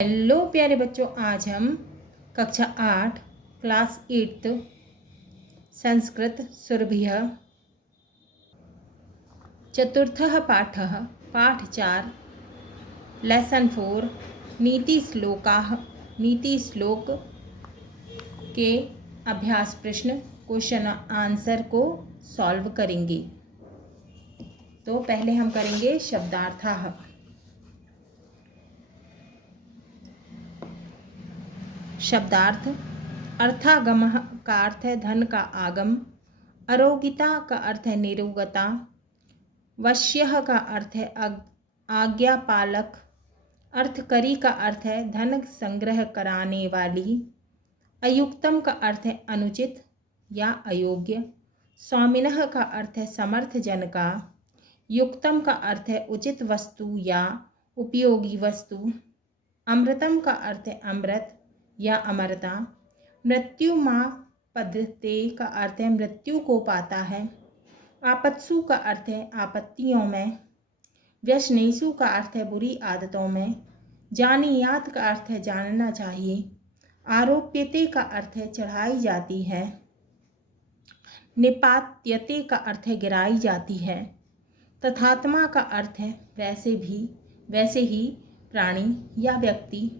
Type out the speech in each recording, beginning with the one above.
Hello प्यारे बच्चों, आज हम कक्षा 8 क्लास 8 संस्कृत सुरभिः चतुर्थः पाठः पाठ 4 लेसन 4 नीतिश्लोकाः नीतिश्लोक के अभ्यास प्रश्न क्वेश्चन आंसर को सॉल्व करेंगे। तो पहले हम करेंगे शब्दार्थः। शब्दार्थ: अर्थागमः का अर्थ है धन का आगम, अरोगिता का अर्थ है निरोगता, वश्यः का अर्थ है आज्ञापालक, अर्थकरी का अर्थ है धन संग्रह कराने वाली, अयुक्तम का अर्थ है अनुचित या अयोग्य, स्वामिनः का अर्थ है समर्थ जन का, युक्तम का अर्थ है उचित वस्तु या उपयोगी वस्तु, अमृतम का अर्थ है अमृत या अमरता, मृत्यु माँ पदते का अर्थ है मृत्यु को पाता है, आपत्सु का अर्थ है आपत्तियों में, व्यसनेसु का अर्थ है बुरी आदतों में, जानियात का अर्थ है जानना चाहिए, आरोप्यते का अर्थ है चढ़ाई जाती है, निपात्यते का अर्थ है गिराई जाती है, तथात्मा का अर्थ है वैसे ही प्राणी या व्यक्ति,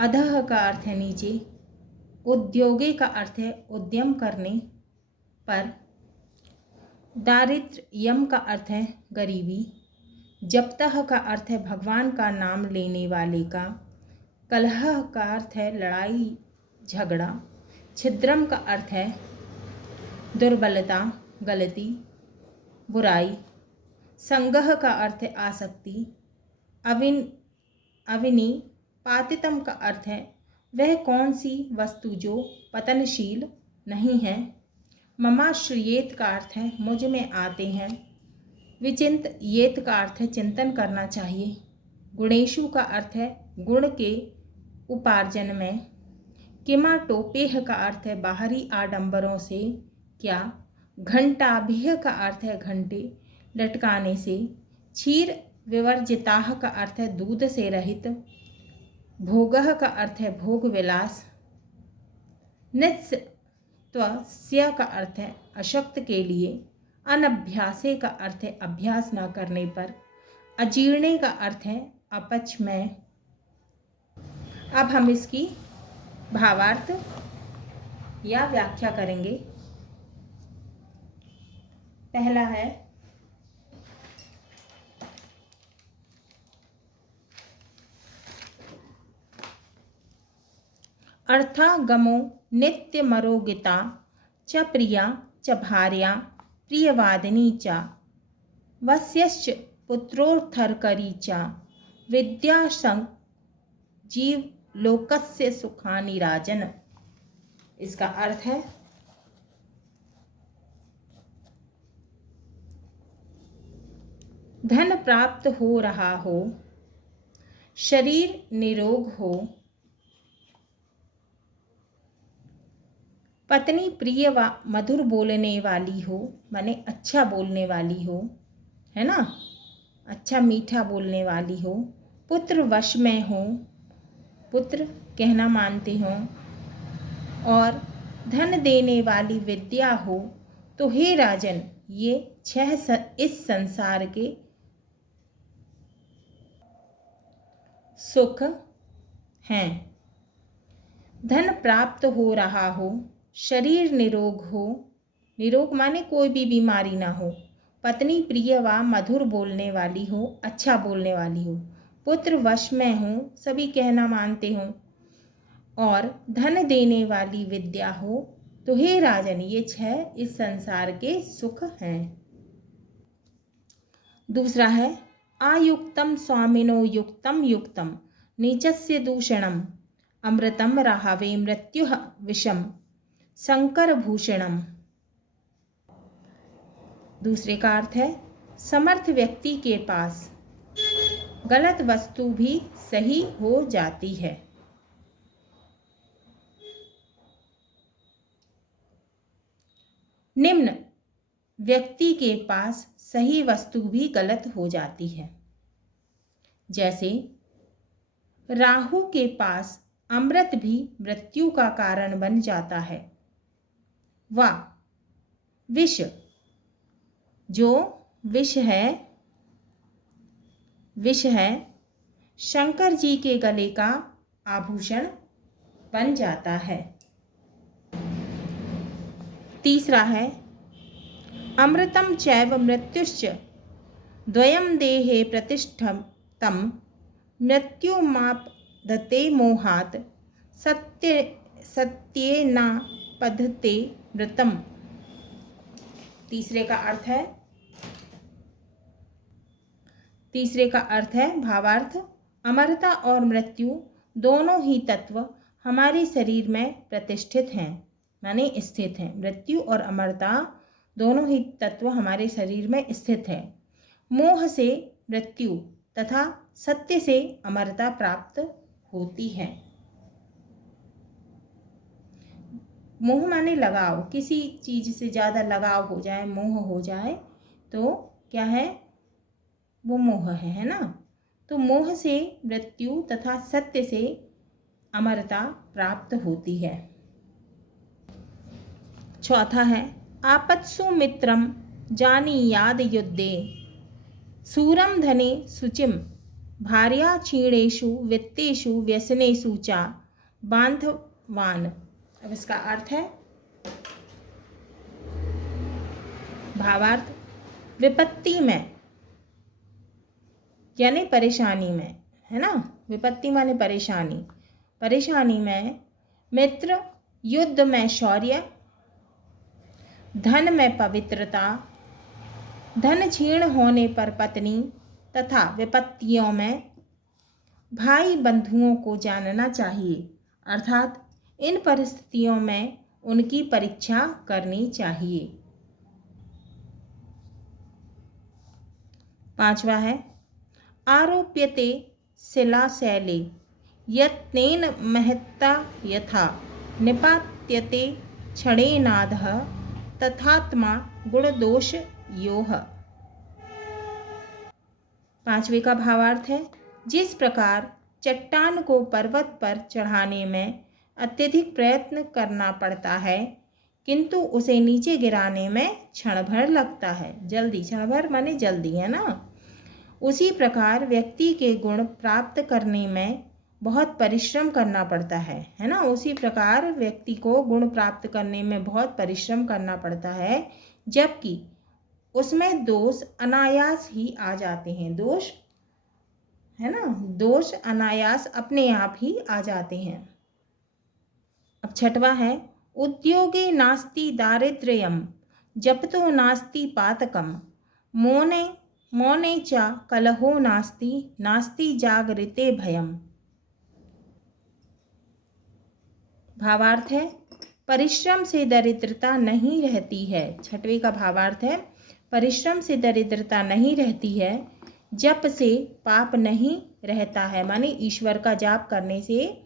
अधः का अर्थ है नीचे, उद्योगे का अर्थ है उद्यम करने पर, दारिद्र्यम का अर्थ है गरीबी, जप्तः का अर्थ है भगवान का नाम लेने वाले का, कलह का अर्थ है लड़ाई झगड़ा, छिद्रम का अर्थ है दुर्बलता गलती बुराई, संगह का अर्थ है आसक्ति, अविनी पातितम का अर्थ है वह कौन सी वस्तु जो पतनशील नहीं है, ममाश्रयेत का अर्थ है मुझ में आते हैं, विचिंत येत का अर्थ है चिंतन करना चाहिए, गुणेशु का अर्थ है गुण के उपार्जन में, किमाटोपेह का अर्थ है बाहरी आडंबरों से क्या, घंटाभिह का अर्थ है घंटे लटकाने से, क्षीर विवर्जिताह का अर्थ है दूध से रहित, भोगः का अर्थ है भोग विलास, नित्स्त्वस्य का अर्थ है अशक्त के लिए, अनभ्यासे का अर्थ है अभ्यास न करने पर, अजीर्णे का अर्थ है अपच में। अब हम इसकी भावार्थ या व्याख्या करेंगे। पहला है अर्थागमो नित्यमरोगिता च प्रिया च भार्या प्रियवादिनी च वस्यश्च पुत्रोर्थरकरी च विद्यासंग जीव लोकस्य सुखानि राजन। इसका अर्थ है धन प्राप्त हो रहा हो, शरीर निरोग हो, पत्नी प्रिय व मधुर बोलने वाली हो, माने अच्छा बोलने वाली हो, है ना, अच्छा मीठा बोलने वाली हो, पुत्र वश में हो, पुत्र कहना मानते हो, और धन देने वाली विद्या हो, तो हे राजन ये 6 इस संसार के सुख हैं। धन प्राप्त हो रहा हो, शरीर निरोग हो, निरोग माने कोई भी बीमारी ना हो, पत्नी प्रिय व मधुर बोलने वाली हो, अच्छा बोलने वाली हो, पुत्र वश में हो, सभी कहना मानते हो, और धन देने वाली विद्या हो, तो हे राजन ये 6 इस संसार के सुख हैं। दूसरा है आयुक्तम स्वामिनो युक्तम युक्तम नीचस्य दूषणम अमृतम राहवे मृत्युः विषम शंकर भूषणम। दूसरे का अर्थ है समर्थ व्यक्ति के पास गलत वस्तु भी सही हो जाती है। निम्न व्यक्ति के पास सही वस्तु भी गलत हो जाती है। जैसे राहु के पास अमृत भी मृत्यु का कारण बन जाता है। वा विष, जो विष है शंकर जी के गले का आभूषण बन जाता है। तीसरा है अमृतम चैव मृत्युश्च द्वयम देहे प्रतिष्ठितम मृत्युमापदते मोहात् सत्येन पद्धते मृतम। तीसरे का अर्थ है भावार्थ, अमरता और मृत्यु दोनों ही तत्व हमारे शरीर में प्रतिष्ठित हैं, माने स्थित हैं। मृत्यु और अमरता दोनों ही तत्व हमारे शरीर में स्थित है। मोह से मृत्यु तथा सत्य से अमरता प्राप्त होती है। मोह माने लगाव, किसी चीज से ज़्यादा लगाव हो जाए, मोह हो जाए तो क्या है, वो मोह है ना। तो मोह से मृत्यु तथा सत्य से अमरता प्राप्त होती है। चौथा है आपत्सु मित्रम जानीयाद युद्धे सूरम धने शुचिम भार्या क्षीणेषु वित्तेषु व्यसनेषु च बांधवान। अब इसका अर्थ है भावार्थ, विपत्ति में यानी परेशानी में, है ना। विपत्ति माने परेशानी, परेशानी में मित्र, युद्ध में शौर्य, धन में पवित्रता, धन क्षीण होने पर पत्नी तथा विपत्तियों में भाई बंधुओं को जानना चाहिए, अर्थात इन परिस्थितियों में उनकी परीक्षा करनी चाहिए। पांचवा है आरोप्यते शिलाशैले यत्नेन महत्ता यथा निपात्यते क्षणेनादः तथात्मा गुणदोष योह। पांचवे का भावार्थ है जिस प्रकार चट्टान को पर्वत पर चढ़ाने में अत्यधिक प्रयत्न करना पड़ता है किंतु उसे नीचे गिराने में क्षण भर लगता है, जल्दी, क्षण भर माने जल्दी, है ना। उसी प्रकार व्यक्ति के गुण प्राप्त करने में बहुत परिश्रम करना पड़ता है ना। उसी प्रकार व्यक्ति को गुण प्राप्त करने में बहुत परिश्रम करना पड़ता है, जबकि उसमें दोष अनायास ही आ जाते हैं। दोष, है ना, दोष अनायास अपने आप ही आ जाते हैं। अब छठवा है उद्योगे नास्ति दारिद्र्यम जपतो नास्ति पातकम मौने मौने च कलहो नास्ति नास्ति जागृते भयम। भावार्थ है परिश्रम से दरिद्रता नहीं रहती है। छठवें का भावार्थ है परिश्रम से दरिद्रता नहीं रहती है, जप से पाप नहीं रहता है, माने ईश्वर का जाप करने से,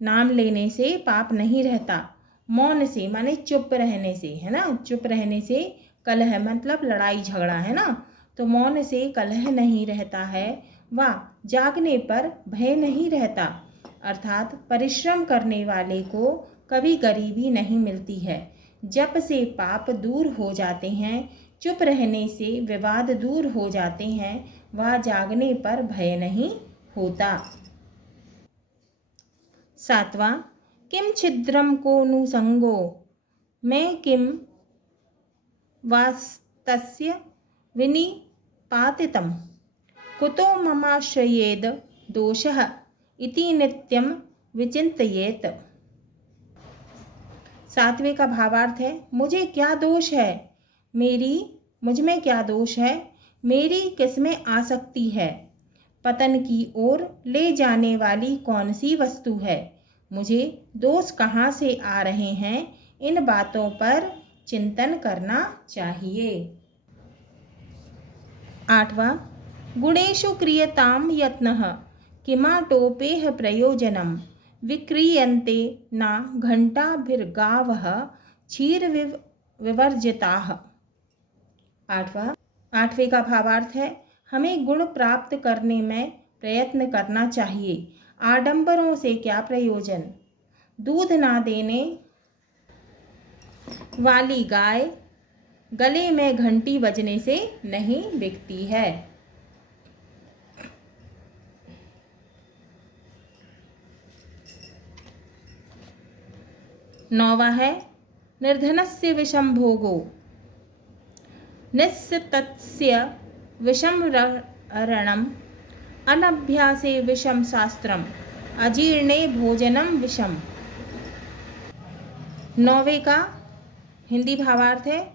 नाम लेने से पाप नहीं रहता। मौन से माने चुप रहने से, है ना, चुप रहने से, कलह मतलब लड़ाई झगड़ा, है ना, तो मौन से कलह नहीं रहता है। व जागने पर भय नहीं रहता, अर्थात परिश्रम करने वाले को कभी गरीबी नहीं मिलती है। जप से पाप दूर हो जाते हैं, चुप रहने से विवाद दूर हो जाते हैं, व जागने पर भय नहीं होता। सातवां किम छिद्रम को नु संगो मैं किम वास्तस्य विनिपातितम कुतो ममाश्रयेद दोषः इति नित्यम विचिंतयेत। सातवें का भावार्थ है मुझे क्या दोष है, मुझ में क्या दोष है, मेरी किसमें आसक्ति है, पतन की ओर ले जाने वाली कौन सी वस्तु है, मुझे दोष कहाँ से आ रहे हैं, इन बातों पर चिंतन करना चाहिए। आठवां गुणेषु क्रियताम यत्नः किमाटोपेह प्रयोजनम विक्रियन्ते न घंटाभिर्गावः क्षीर विवर्जिताः। आठवें का भावार्थ है हमें गुण प्राप्त करने में प्रयत्न करना चाहिए, आडंबरों से क्या प्रयोजन। दूध ना देने वाली गाय गले में घंटी बजने से नहीं बिकती है। नौवा है निर्धनस्य विषम भोगो निस्सतस्य विषम रणम अनभ्यासे विषम शास्त्रम अजीर्णे भोजनम विषम। नौवे का हिंदी भावार्थ है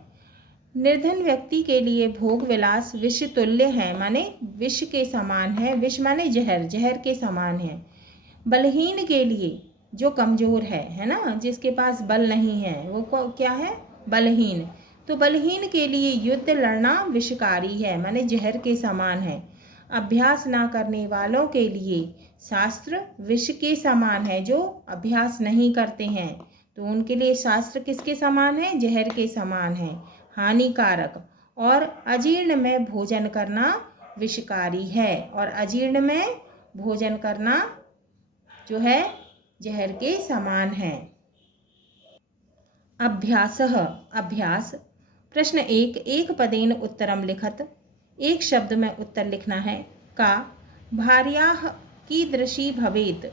निर्धन व्यक्ति के लिए भोग विलास विष तुल्य है, माने विष के समान है। विष माने जहर, जहर के समान है। बलहीन के लिए, जो कमजोर है ना, जिसके पास बल नहीं है, वो क्या है, बलहीन। तो बलहीन के लिए युद्ध लड़ना विषकारी है, माने जहर के समान है। अभ्यास ना करने वालों के लिए शास्त्र विष के समान है, जो अभ्यास नहीं करते हैं तो उनके लिए शास्त्र किसके समान है, जहर के समान है, हानिकारक। और अजीर्ण में भोजन करना विषकारी है, और अजीर्ण में भोजन करना जो है जहर के समान है। अभ्यासः अभ्यास। प्रश्न 1 एक पदेन उत्तरम लिखत। एक शब्द में उत्तर लिखना है। का भार्याः कीदृशी भवेत्।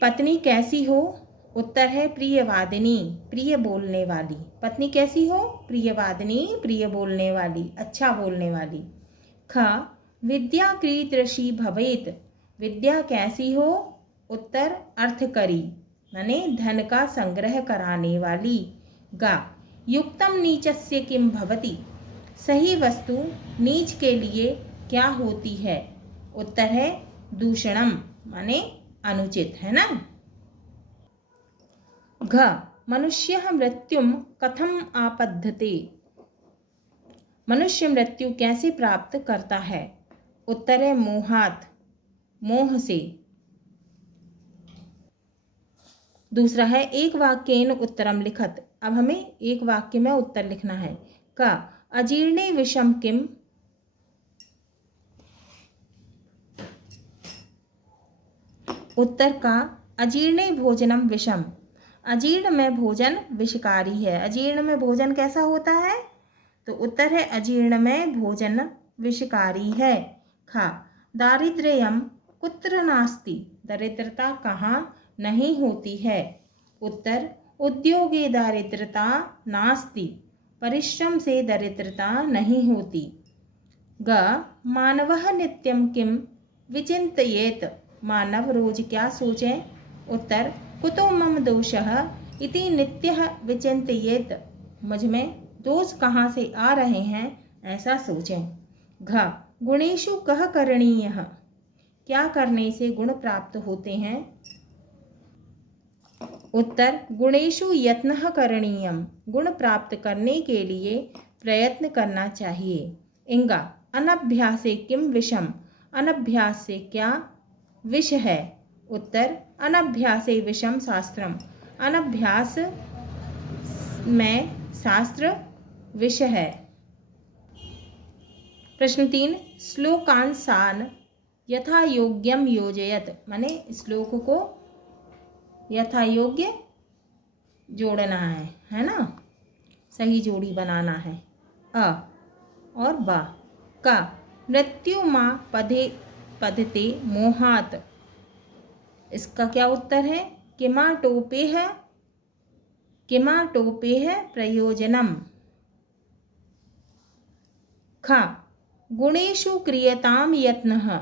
पत्नी कैसी हो। उत्तर है प्रियवादिनी, प्रिय बोलने वाली। पत्नी कैसी हो, प्रियवादिनी, प्रिय बोलने वाली, अच्छा बोलने वाली। ख विद्या कीदृशी भवेत्। विद्या कैसी हो। उत्तर अर्थकरी, माने धन का संग्रह कराने वाली। गा युक्तम नीचस्य किम भवति। सही वस्तु नीच के लिए क्या होती है। उत्तर है दूषणम, माने अनुचित, है ना। घ मनुष्यः मृत्युम कथम आपद्यते। मनुष्य मृत्यु कैसे प्राप्त करता है। उत्तर है मोहात, मोह से। दूसरा है एक वाक्येन उत्तरम लिखत। अब हमें एक वाक्य में उत्तर लिखना है। का अजीर्णे विषम किम। उत्तर का अजीर्णे भोजनम विषम। अजीर्ण में भोजन विषकारी है। अजीर्ण में भोजन कैसा होता है, तो उत्तर है अजीर्ण में भोजन विषकारी है। खा दारिद्र्यम कुत्र नास्ति। दरिद्रता कहाँ नहीं होती है। उत्तर उद्योगे दारिद्रता नास्ति। परिश्रम से दरिद्रता नहीं होती। ग मानवः नित्यम किम विचिन्तयेत। मानव रोज क्या सोचे। उत्तर कुतो मम दोषः इति नित्यः विचिन्तयेत। मुझ में दोष कहाँ से आ रहे हैं, ऐसा सोचें। घ गुणेषु कः करणीयः। क्या करने से गुण प्राप्त होते हैं। उत्तर गुणेषु यत्नः करणीयम। गुण प्राप्त करने के लिए प्रयत्न करना चाहिए। इंगा अनभ्यासे किम विषम। अनभ्यास से क्या विष है। उत्तर अनभ्यासे विषम शास्त्रम। अनभ्यास में शास्त्र विष है। प्रश्न 3 श्लोकांसान यथा योग्यम योजयत। माने श्लोक को यथा योग्य जोड़ना है ना, सही जोड़ी बनाना है। अ और बा। का मृत्यु माँ पदते मोहात। इसका क्या उत्तर है। किमाटोपेह प्रयोजनम। ख गुणेषु क्रियताम यत्नः।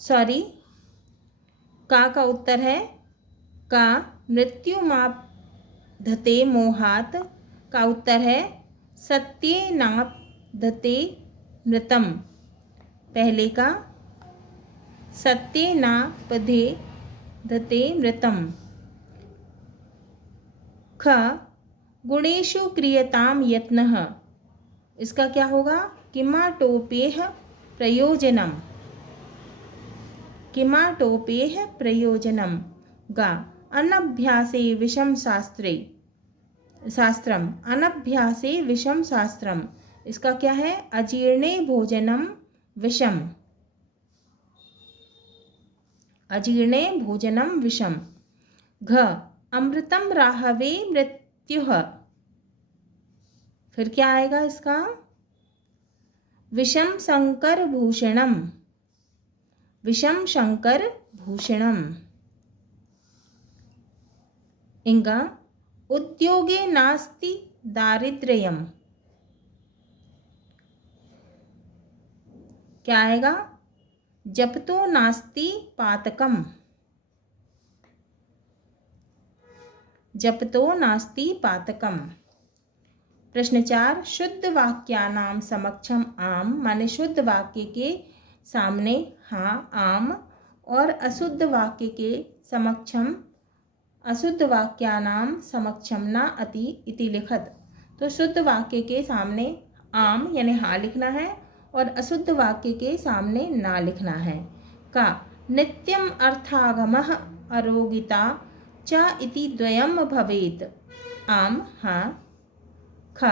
सॉरी, का उत्तर है का मृत्युमापधते मोहात। का उत्तर है सत्येनापधते मृतम। पहले का सत्येनापधते मृतम। ख गुणेषु क्रियताम यत्नः। इसका क्या होगा। किमाटोपेह प्रयोजनम। किमाटोपेह प्रयोजनम। गा अनभ्यासे विषम शास्त्रे। शास्त्रम, अनभ्यासे विषम शास्त्रम, इसका क्या है? अजीर्णे भोजनम विषम, अजीर्णे भोजनम विषम। घ, अमृतम राहवे मृत्युः, फिर क्या आएगा इसका? विषम शंकर भूषणम, विषम शंकर भूषणम। इंगा, उद्योगे नास्ति दारिद्र्यम, क्या आएगा? जपतो नास्ति पातकम, जपतो नास्ति पातकम। प्रश्न 4, शुद्ध वाक्यानाम समक्षम आम, माने शुद्ध वाक्य के सामने हाँ आम, और अशुद्ध वाक्य के समक्षम, अशुद्ध वाक्यानाम समक्षम न अति इति लिखत। तो शुद्ध वाक्य के सामने आम यानी हाँ लिखना है, और अशुद्ध वाक्य के सामने ना लिखना है। का, नित्यम अर्थागमः अरोगिता च इति द्वयम भवेत्, आम हाँ। ख,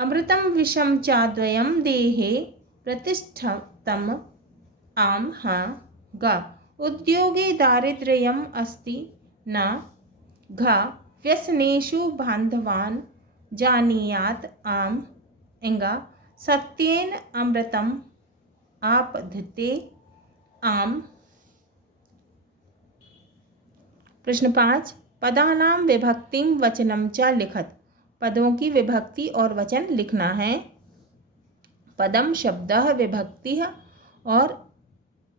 अमृतम विषम च द्वयम देहे प्रतिष्ठितम, आम हाँ। ग, उद्योगे दारिद्र्यम अस्ति न। घ, व्यसनेषु बान्धवान् जानीयात्, आम। इंगा, सत्येन अमृतम आपद्यते, आम। प्रश्न 5, पदानां विभक्तिं वचनं च लिखत, पदों की विभक्ति और वचन लिखना है। पदम शब्दः विभक्तिः और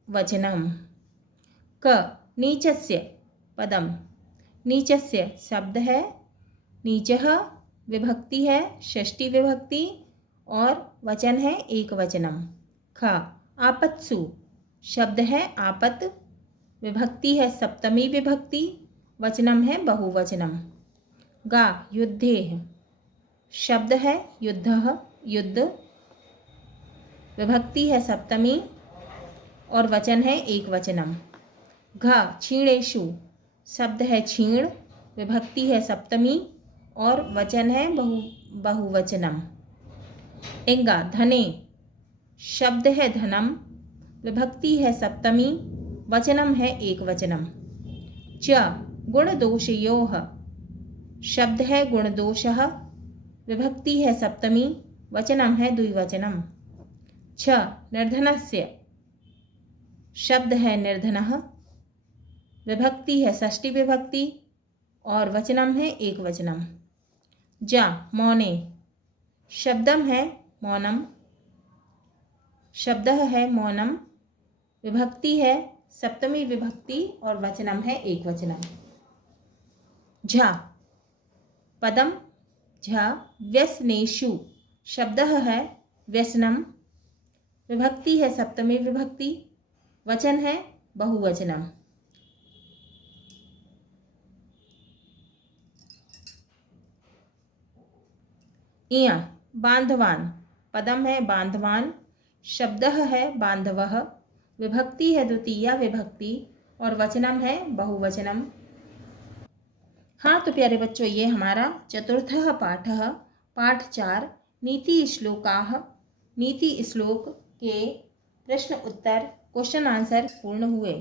वचनम। क, नीचस्य पदम, नीचस्य शब्द है, नीचः विभक्ति है, षष्ठी विभक्ति, और वचन है एक वचनम। ख, आपत्सु शब्द है, आपत विभक्ति है, सप्तमी विभक्ति, वचनम है बहुवचनम। गा, युद्धे शब्द है, युद्धः युद्ध, विभक्ति है सप्तमी, और वचन है एक वचनम। घ, क्षीणेषु शब्द है क्षीण, विभक्ति है सप्तमी, और वचन है बहुवचनम। इंगा, धने शब्द है धनम, विभक्ति है सप्तमी, वचनम है एक वचनम। च, गुणदोषयोः शब्द है गुणदोषः, विभक्ति है सप्तमी, वचनम है द्विवचनम। छ, निर्धनस्य शब्द है निर्धनः, विभक्ति है षष्ठी विभक्ति, और वचनम है एक वचनम। जा, मौने शब्दम है मौनम, शब्द है मौनम, विभक्ति है सप्तमी विभक्ति, और वचनम है एक वचनम। झा, पदम झा, व्यसनेषु शब्द है व्यसनम, विभक्ति है सप्तमी विभक्ति, वचन है बहुवचनम। इया, बांधवान पदम है बांधवान, शब्द है बांधवः, विभक्ति है द्वितीया विभक्ति, और वचनम है बहुवचनम। हाँ तो प्यारे बच्चों, ये हमारा चतुर्थः पाठः पाठ 4 नीति श्लोकाः, नीति श्लोक के प्रश्न उत्तर क्वेश्चन आंसर पूर्ण हुए।